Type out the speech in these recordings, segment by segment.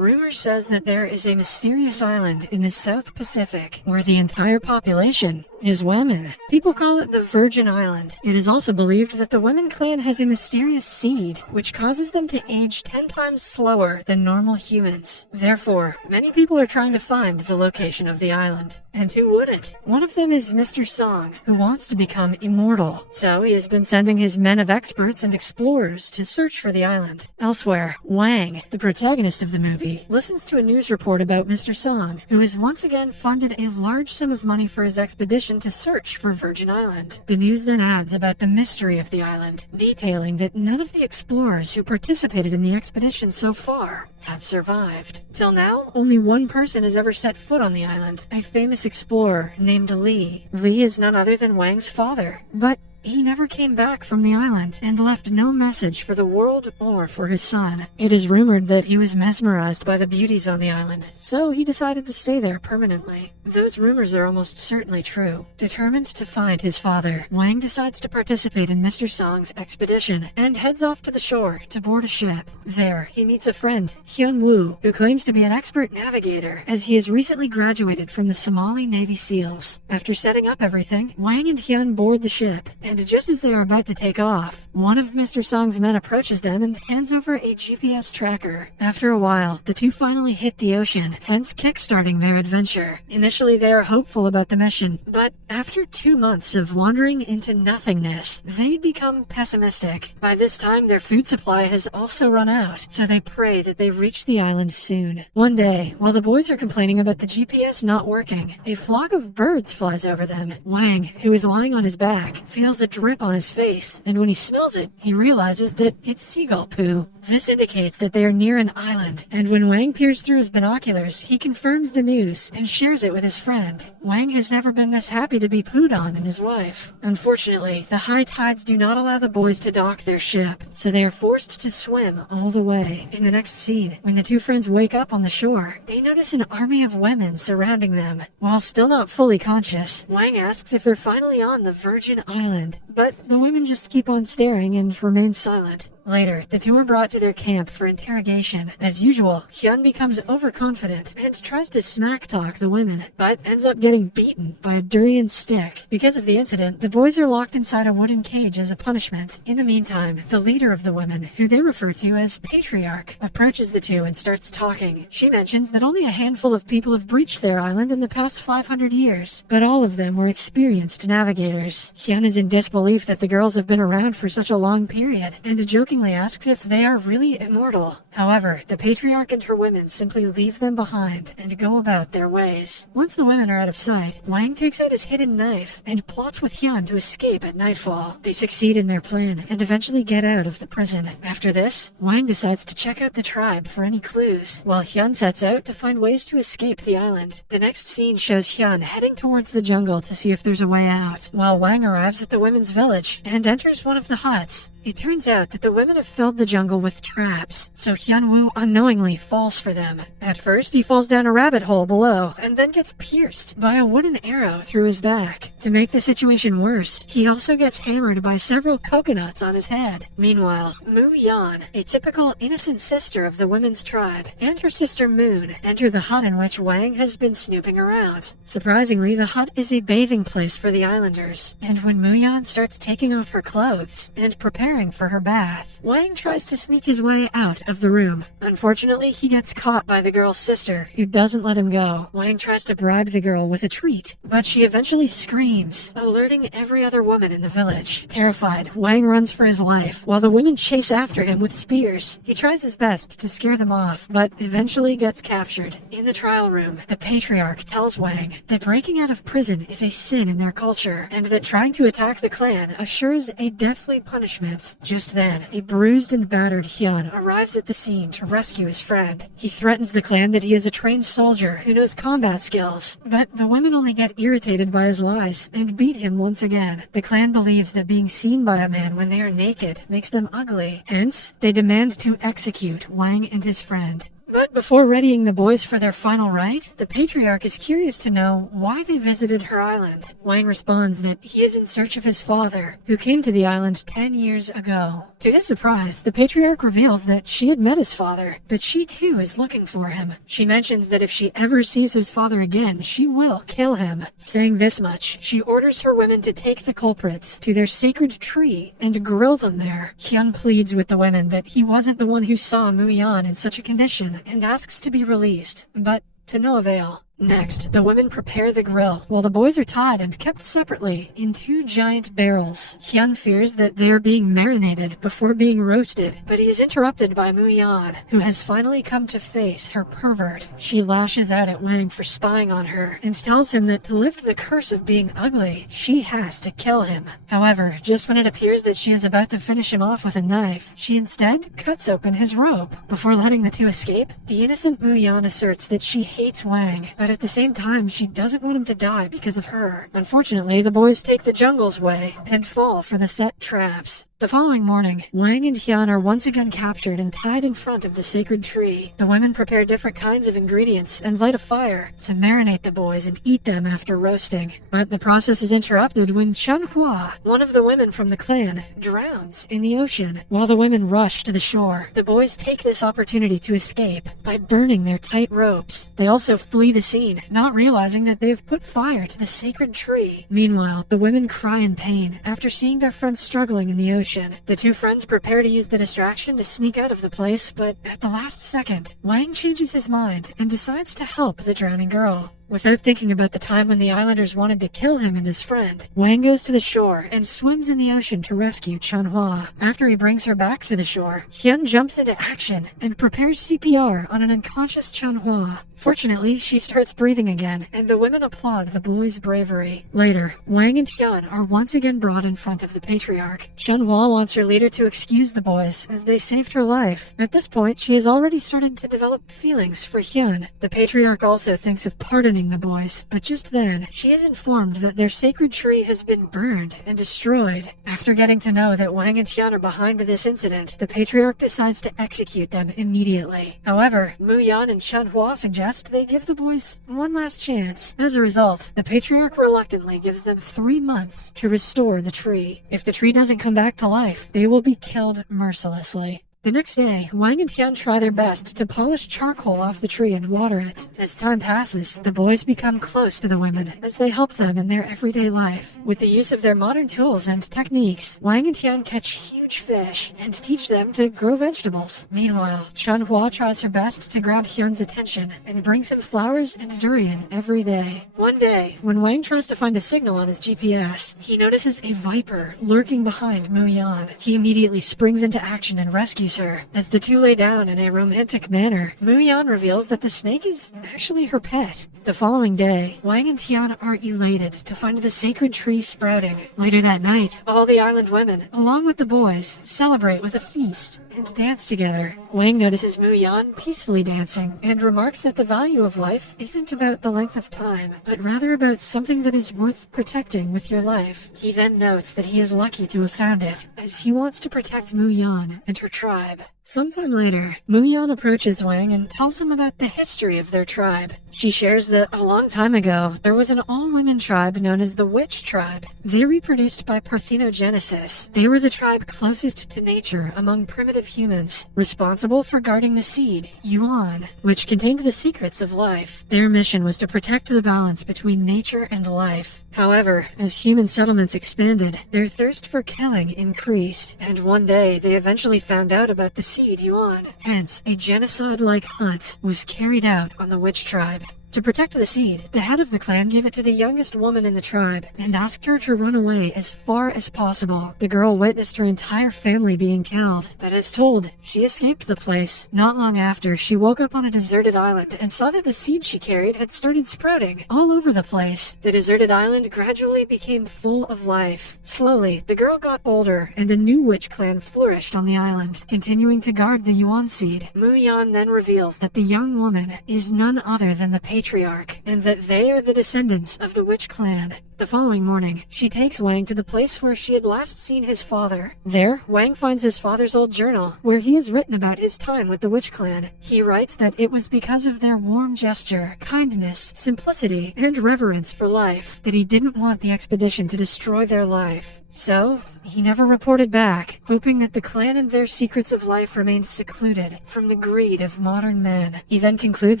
Rumor says that there is a mysterious island in the South Pacific where the entire population is women. People call it the Virgin Island. It is also believed that the women clan has a mysterious seed, which causes them to age 10 times slower than normal humans. Therefore, many people are trying to find the location of the island. And who wouldn't? One of them is Mr. Song, who wants to become immortal. So he has been sending his men of experts and explorers to search for the island. Elsewhere, Wang, the protagonist of the movie, listens to a news report about Mr. Song, who has once again funded a large sum of money for his expedition to search for Virgin Island. The news then adds about the mystery of the island, detailing that none of the explorers who participated in the expedition so far have survived. Till now, only one person has ever set foot on the island, a famous explorer named Li. Li is none other than Wang's father, but he never came back from the island and left no message for the world or for his son. It is rumored that he was mesmerized by the beauties on the island, so he decided to stay there permanently. Those rumors are almost certainly true. Determined to find his father, Wang decides to participate in Mr. Song's expedition and heads off to the shore to board a ship. There, he meets a friend, Hyun Woo, who claims to be an expert navigator as he has recently graduated from the Somali Navy SEALs. After setting up everything, Wang and Hyun board the ship, and just as they are about to take off, one of Mr. Song's men approaches them and hands over a GPS tracker. After a while, the two finally hit the ocean, hence kickstarting their adventure. Initially, they are hopeful about the mission, but after 2 months of wandering into nothingness, they become pessimistic. By this time, their food supply has also run out, so they pray that they reach the island soon. One day, while the boys are complaining about the GPS not working, a flock of birds flies over them. Wang, who is lying on his back, feels a drip on his face, and when he smells it, he realizes that it's seagull poo. This indicates that they are near an island, and when Wang peers through his binoculars, he confirms the news and shares it with his friend. Wang has never been this happy to be pooed on in his life. Unfortunately, the high tides do not allow the boys to dock their ship, so they are forced to swim all the way. In the next scene, when the two friends wake up on the shore, they notice an army of women surrounding them. While still not fully conscious, Wang asks if they're finally on the Virgin Island, but the women just keep on staring and remain silent. Later, the two are brought to their camp for interrogation. As usual, Hyun becomes overconfident and tries to smack-talk the women, but ends up getting beaten by a durian stick. Because of the incident, the boys are locked inside a wooden cage as a punishment. In the meantime, the leader of the women, who they refer to as Patriarch, approaches the two and starts talking. She mentions that only a handful of people have breached their island in the past 500 years, but all of them were experienced navigators. Hyun is in disbelief that the girls have been around for such a long period, and jokingly asks if they are really immortal. However, the Patriarch and her women simply leave them behind and go about their ways. Once the women are out of sight, Wang takes out his hidden knife and plots with Hyun to escape at nightfall. They succeed in their plan and eventually get out of the prison. After this, Wang decides to check out the tribe for any clues, while Hyun sets out to find ways to escape the island. The next scene shows Hyun heading towards the jungle to see if there's a way out, while Wang arrives at the women's village and enters one of the huts. It turns out that the women have filled the jungle with traps, so Hyun-woo unknowingly falls for them. At first, he falls down a rabbit hole below, and then gets pierced by a wooden arrow through his back. To make the situation worse, he also gets hammered by several coconuts on his head. Meanwhile, Moo-yeon, a typical innocent sister of the women's tribe, and her sister Moon enter the hut in which Wang has been snooping around. Surprisingly, the hut is a bathing place for the islanders, and when Moo-yeon starts taking off her clothes and preparing for her bath, Wang tries to sneak his way out of the room. Unfortunately, he gets caught by the girl's sister, who doesn't let him go. Wang tries to bribe the girl with a treat, but she eventually screams, alerting every other woman in the village. Terrified, Wang runs for his life, while the women chase after him with spears. He tries his best to scare them off, but eventually gets captured. In the trial room, the Patriarch tells Wang that breaking out of prison is a sin in their culture, and that trying to attack the clan assures a deathly punishment. Just then, a bruised and battered Hyun arrives at the scene to rescue his friend. He threatens the clan that he is a trained soldier who knows combat skills, but the women only get irritated by his lies and beat him once again. The clan believes that being seen by a man when they are naked makes them ugly. Hence, they demand to execute Wang and his friend. But But before readying the boys for their final rite, the patriarch is curious to know why they visited her island. Wang responds that he is in search of his father, who came to the island 10 years ago. To his surprise, the patriarch reveals that she had met his father, but she too is looking for him. She mentions that if she ever sees his father again, she will kill him. Saying this much, she orders her women to take the culprits to their sacred tree and grill them there. Hyun pleads with the women that he wasn't the one who saw Mu-yeon in such a condition and asks to be released, but to no avail. Next, the women prepare the grill, while the boys are tied and kept separately in 2 giant barrels. Hyun fears that they are being marinated before being roasted, but he is interrupted by Mu-yeon, who has finally come to face her pervert. She lashes out at Wang for spying on her, and tells him that to lift the curse of being ugly, she has to kill him. However, just when it appears that she is about to finish him off with a knife, she instead cuts open his robe. Before letting the two escape, the innocent Mu-yeon asserts that she hates Wang, but at the same time, she doesn't want him to die because of her. Unfortunately, the boys take the jungle's way and fall for the set traps. The following morning, Wang and Hyun are once again captured and tied in front of the sacred tree. The women prepare different kinds of ingredients and light a fire to marinate the boys and eat them after roasting. But the process is interrupted when Chun-hwa, one of the women from the clan, drowns in the ocean. While the women rush to the shore, the boys take this opportunity to escape by burning their tight ropes. They also flee the scene, not realizing that they've put fire to the sacred tree. Meanwhile, the women cry in pain after seeing their friends struggling in the ocean. The two friends prepare to use the distraction to sneak out of the place, but at the last second, Wang changes his mind and decides to help the drowning girl. Without thinking about the time when the islanders wanted to kill him and his friend, Wang goes to the shore and swims in the ocean to rescue Chun-hwa. After he brings her back to the shore, Hyun jumps into action and prepares CPR on an unconscious Chun-hwa. Fortunately, she starts breathing again, and the women applaud the boy's bravery. Later, Wang and Hyun are once again brought in front of the patriarch. Chun-hwa wants her leader to excuse the boys, as they saved her life. At this point, she has already started to develop feelings for Hyun. The patriarch also thinks of pardoning the boys, but just then, she is informed that their sacred tree has been burned and destroyed. After getting to know that Wang and Hyun are behind this incident, the patriarch decides to execute them immediately. However, Mu-yeon and Chun-hwa suggest they give the boys one last chance. As a result, the patriarch reluctantly gives them 3 months to restore the tree. If the tree doesn't come back to life, they will be killed mercilessly. The next day, Wang and Hyun try their best to polish charcoal off the tree and water it. As time passes, the boys become close to the women as they help them in their everyday life. With the use of their modern tools and techniques, Wang and Hyun catch huge fish and teach them to grow vegetables. Meanwhile, Chun-hwa tries her best to grab Hyun's attention and brings him flowers and durian every day. One day, when Wang tries to find a signal on his GPS, he notices a viper lurking behind Mu-yeon. He immediately springs into action and rescues her. As the two lay down in a romantic manner, Mu-yeon reveals that the snake is actually her pet. The following day, Wang and Hyun are elated to find the sacred tree sprouting. Later that night, all the island women, along with the boys, celebrate with a feast and dance together. Wang notices Mu-yeon peacefully dancing and remarks that the value of life isn't about the length of time, but rather about something that is worth protecting with your life. He then notes that he is lucky to have found it, as he wants to protect Mu-yeon and her tribe. Sometime later, Mu-yeon approaches Wang and tells him about the history of their tribe. She shares that a long time ago, there was an all-women tribe known as the Witch Tribe. They reproduced by parthenogenesis. They were the tribe closest to nature among primitive humans, responsible for guarding the seed, Yuan, which contained the secrets of life. Their mission was to protect the balance between nature and life. However, as human settlements expanded, their thirst for killing increased, and one day they eventually found out about the seed Yuan. Hence, a genocide-like hunt was carried out on the Witch Tribe. To protect the seed, the head of the clan gave it to the youngest woman in the tribe and asked her to run away as far as possible. The girl witnessed her entire family being killed, but as told, she escaped the place. Not long after, she woke up on a deserted island and saw that the seed she carried had started sprouting all over the place. The deserted island gradually became full of life. Slowly, the girl got older and a new witch clan flourished on the island, continuing to guard the Yuan seed. Mu-yeon then reveals that the young woman is none other than the patriarch, and that they are the descendants of the witch clan. The following morning, she takes Wang to the place where she had last seen his father. There, Wang finds his father's old journal, where he has written about his time with the witch clan. He writes that it was because of their warm gesture, kindness, simplicity, and reverence for life that he didn't want the expedition to destroy their life. So, he never reported back, hoping that the clan and their secrets of life remained secluded from the greed of modern men. He then concludes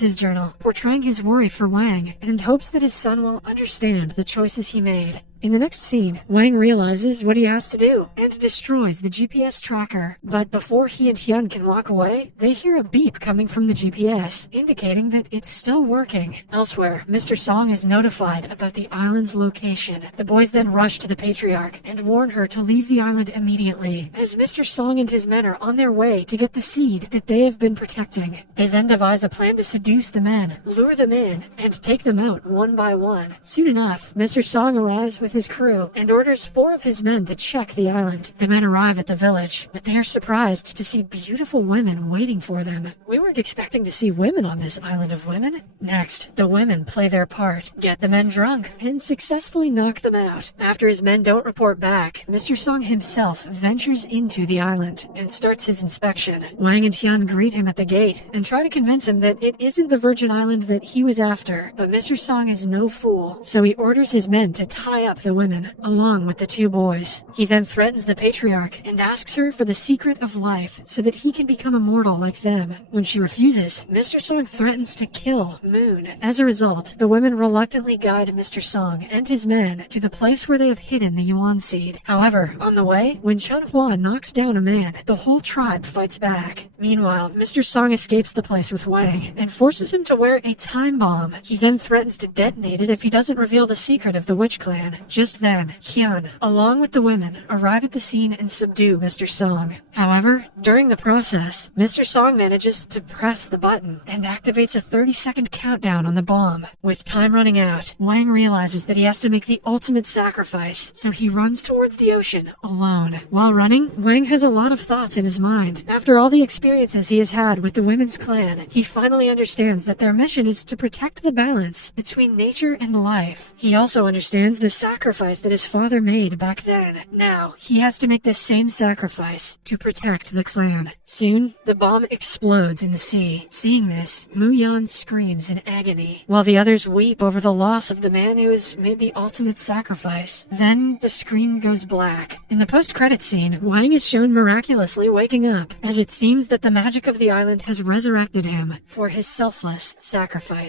his journal, portraying his worry for Wang, and hopes that his son will understand the choices he made. In the next scene, Wang realizes what he has to do and destroys the GPS tracker. But before he and Hyun can walk away, they hear a beep coming from the GPS, indicating that it's still working. Elsewhere, Mr. Song is notified about the island's location. The boys then rush to the patriarch and warn her to leave the island immediately, as Mr. Song and his men are on their way to get the seed that they have been protecting. They then devise a plan to seduce the men, lure them in, and take them out one by one. Soon enough, Mr. Song arrives with his crew and orders 4 of his men to check the island. The men arrive at the village, but they are surprised to see beautiful women waiting for them. We weren't expecting to see women on this island of women. Next, the women play their part, get the men drunk, and successfully knock them out. After his men don't report back, Mr. Song himself ventures into the island and starts his inspection. Wang and Hyun greet him at the gate and try to convince him that it isn't the Virgin Island that he was after. But Mr. Song is no fool, so he orders his men to tie up the women, along with the 2 boys. He then threatens the patriarch and asks her for the secret of life so that he can become immortal like them. When she refuses, Mr. Song threatens to kill Moon. As a result, the women reluctantly guide Mr. Song and his men to the place where they have hidden the Yuan seed. However, on the way, when Chun Hua knocks down a man, the whole tribe fights back. Meanwhile, Mr. Song escapes the place with Wang and forces him to wear a time bomb. He then threatens to detonate it if he doesn't reveal the secret of the witch clan. Just then, Hyun, along with the women, arrive at the scene and subdue Mr. Song. However, during the process, Mr. Song manages to press the button and activates a 30-second countdown on the bomb. With time running out, Wang realizes that he has to make the ultimate sacrifice, so he runs towards the ocean alone. While running, Wang has a lot of thoughts in his mind. After all the experiences he has had with the women's clan, he finally understands that their mission is to protect the balance between nature and life. He also understands the sacrifice that his father made back then. Now, he has to make the same sacrifice to protect the clan. Soon, the bomb explodes in the sea. Seeing this, Mu Yan screams in agony, while the others weep over the loss of the man who has made the ultimate sacrifice. Then, the screen goes black. In the post-credit scene, Wang is shown miraculously waking up, as it seems that the magic of the island has resurrected him for his selfless sacrifice.